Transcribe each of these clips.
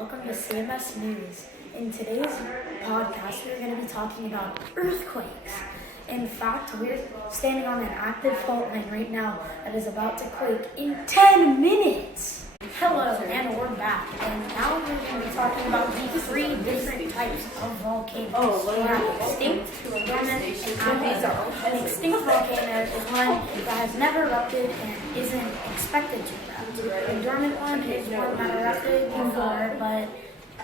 welcome to CMS News. In today's podcast, we're going to be talking about earthquakes. In fact, we're standing on an active fault line right now that is about to quake in 10 minutes. Hello, and we're back. And now we're going to be talking about the three different types of volcanoes. We have extinct, dormant, and active. An extinct volcano is one that has never erupted and isn't expected to erupt. The dormant one is one that erupted before, but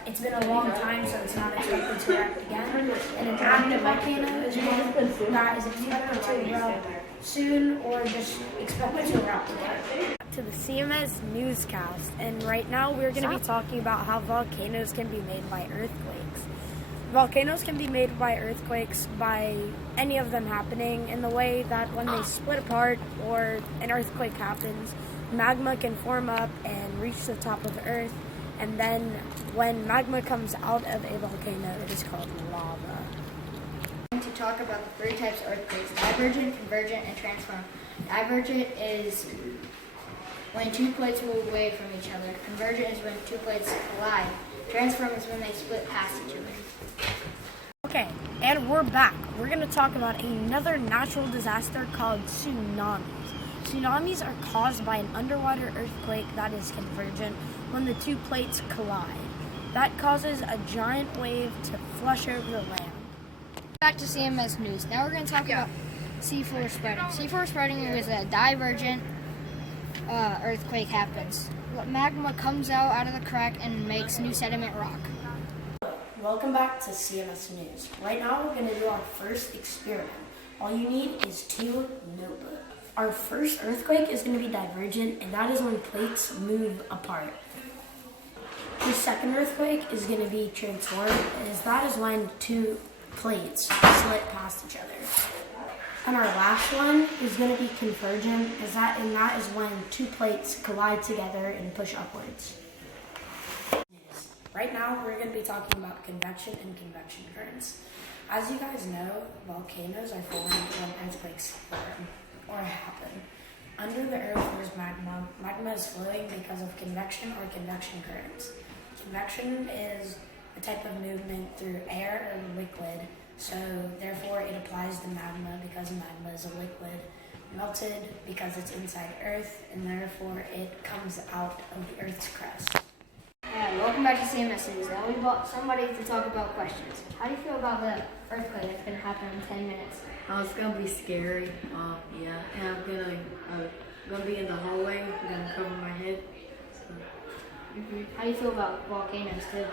it's been a long time, so it's not expected to erupt again. And an active volcano is one that is expected to erupt soon or just expected to erupt again. To the CMS newscast, and right now we're going to be talking about how volcanoes can be made by earthquakes. Volcanoes can be made by earthquakes by any of them happening in the way that when they split apart or an earthquake happens, magma can form up and reach the top of the earth, and then when magma comes out of a volcano, it is called lava. I'm going to talk about the three types of earthquakes: divergent, convergent, and transform. Divergent is when two plates move away from each other. Convergent is when two plates collide. Transform is when they split past each other. Okay, and we're back. We're going to talk about another natural disaster called tsunamis. Tsunamis are caused by an underwater earthquake that is convergent when the two plates collide. That causes a giant wave to flush over the land. Back to CMS News. Now we're going to talk about seafloor spreading. Seafloor spreading is a divergent earthquake happens. Magma comes out of the crack and makes new sediment rock. Welcome back to CMS News. Right now we're going to do our first experiment. All you need is 2 notebooks. Our first earthquake is going to be divergent, and that is when plates move apart. The second earthquake is going to be transform, as that is when two plates slip past each other. And our last one is going to be convergent, and that is when two plates collide together and push upwards. Right now, we're going to be talking about convection and convection currents. As you guys know, volcanoes are formed when earthquakes form or happen. Under the earth, there's magma. Magma is flowing because of convection or convection currents. Convection is a type of movement through air or liquid. So therefore it applies to magma because magma is a liquid, melted because it's inside Earth, and therefore it comes out of the Earth's crust. Welcome back to CMS News. Now we brought somebody to talk about questions. How do you feel about the earthquake that's going to happen in 10 minutes? Oh, it's gonna be scary. Yeah, and I'm gonna be in the hallway. I'm gonna cover my head. So. How do you feel about volcanoes too?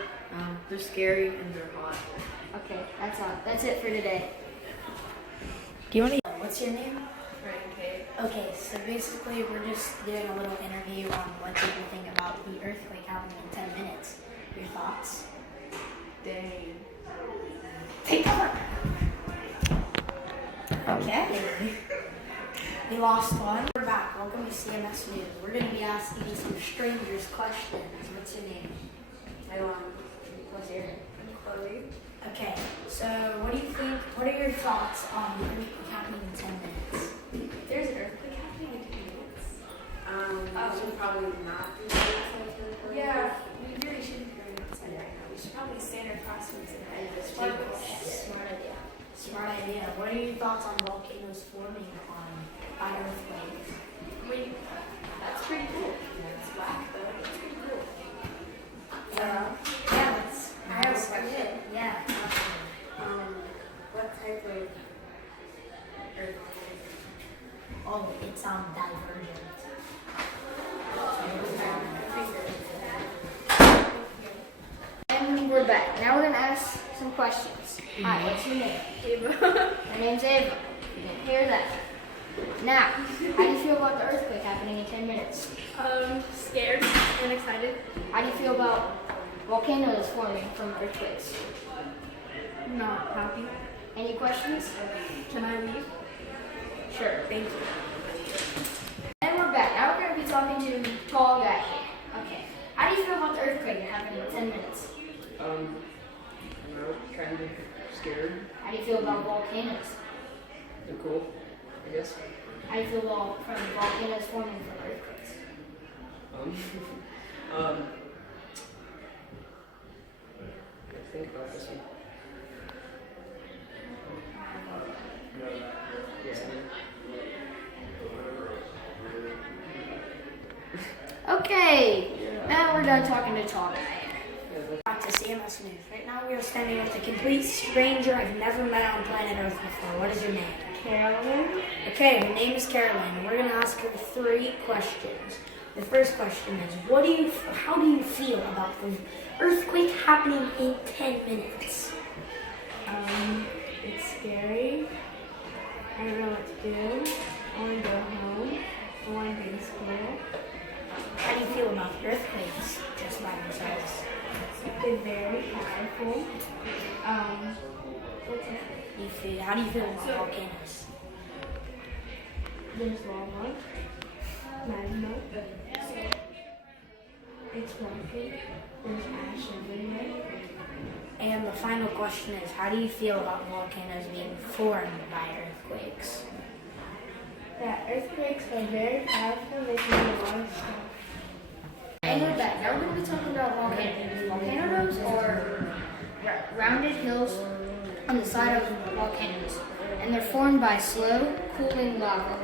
They're scary and they're hot. Okay, that's all. That's it for today. Do you want to? What's your name? Right. Okay, so basically we're just doing a little interview on what people think about the earthquake happening in 10 minutes. Your thoughts? Dang. Take cover. Okay. We lost one. We're back. Welcome to CMS News. We're going to be asking you some strangers questions. What's your name? What's your name? Chloe. Okay, so what do you think, what are your thoughts on the earthquake happening in 10 minutes? There's an earthquake happening in 10 minutes. We should probably not do that. Yeah, we really shouldn't be going outside right now. We should probably stand our classrooms and hide the tables. Smart idea. Smart idea. What are your thoughts on volcanoes forming by earthquakes? I mean, that's pretty cool. It's black though. It's pretty cool. Yeah, that's I have a question. Yeah. What type of earthquake? Oh, it's divergent. And we're back. Now we're going to ask some questions. Hi, what's your name? Ava. My name's Ava. You didn't hear that. Now, how do you feel about the earthquake happening in 10 minutes? Scared and excited. How do you feel about volcanoes forming from earthquakes? Not happy. Any questions? Can I leave? Sure. Thank you. And we're back. Now we're going to be talking to tall guy here. Okay. How do you feel about the earthquake happening in 10 minutes? Kind of scared. How do you feel about volcanoes? They're cool, I guess. How do you feel about from volcanoes forming from earthquakes? think about this one. Okay, now we're done talking to Tom. Back to CMS News. Right now we are standing with a complete stranger I've never met on planet Earth before. What is your name? Carolyn. Okay, her name is Caroline. We're going to ask her 3 questions. The first question is, how do you feel about the earthquake happening in 10 minutes? It's scary. I don't know what to do. I want to go home. I want to be in school. How do you feel about the earthquakes just by themselves? They're very powerful. How do you feel about volcanoes? There's lava, magma. It's rocky. There's ash everywhere. And the final question is, how do you feel about volcanoes being formed by earthquakes? That earthquakes are very powerful. They can do a lot of stuff. And with that, now we're going to be talking about volcanoes. Volcanoes are rounded hills on the side of volcanoes, and they're formed by slow cooling lava.